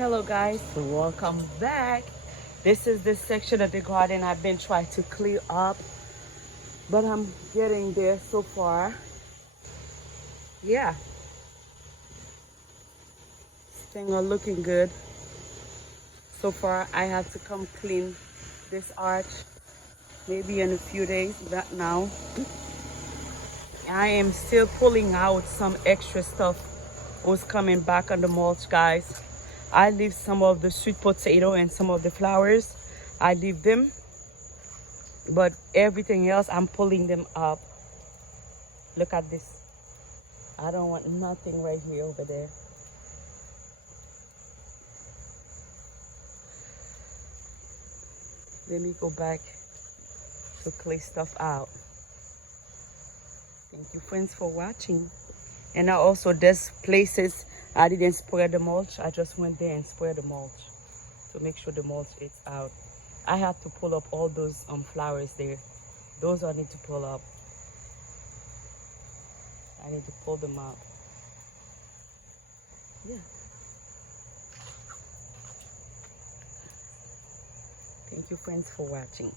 Hello guys, welcome back. This is the section of the garden I've been trying to clear up, but I'm getting there so far. Yeah, things are looking good. So far I have to come clean this arch maybe in a few days, not now. I am still pulling out some extra stuff was coming back on the mulch, guys. I leave some of the sweet potato and some of the flowers. I leave them, but everything else I'm pulling them up. Look at this. I don't want nothing right here over there. Let me go back to clear stuff out. Thank you friends for watching. And now also there's places I didn't spray the mulch. I just went there and sprayed the mulch to make sure the mulch is out. I have to pull up all those flowers there. Those I need to pull up. I need to pull them up. Yeah. Thank you friends for watching.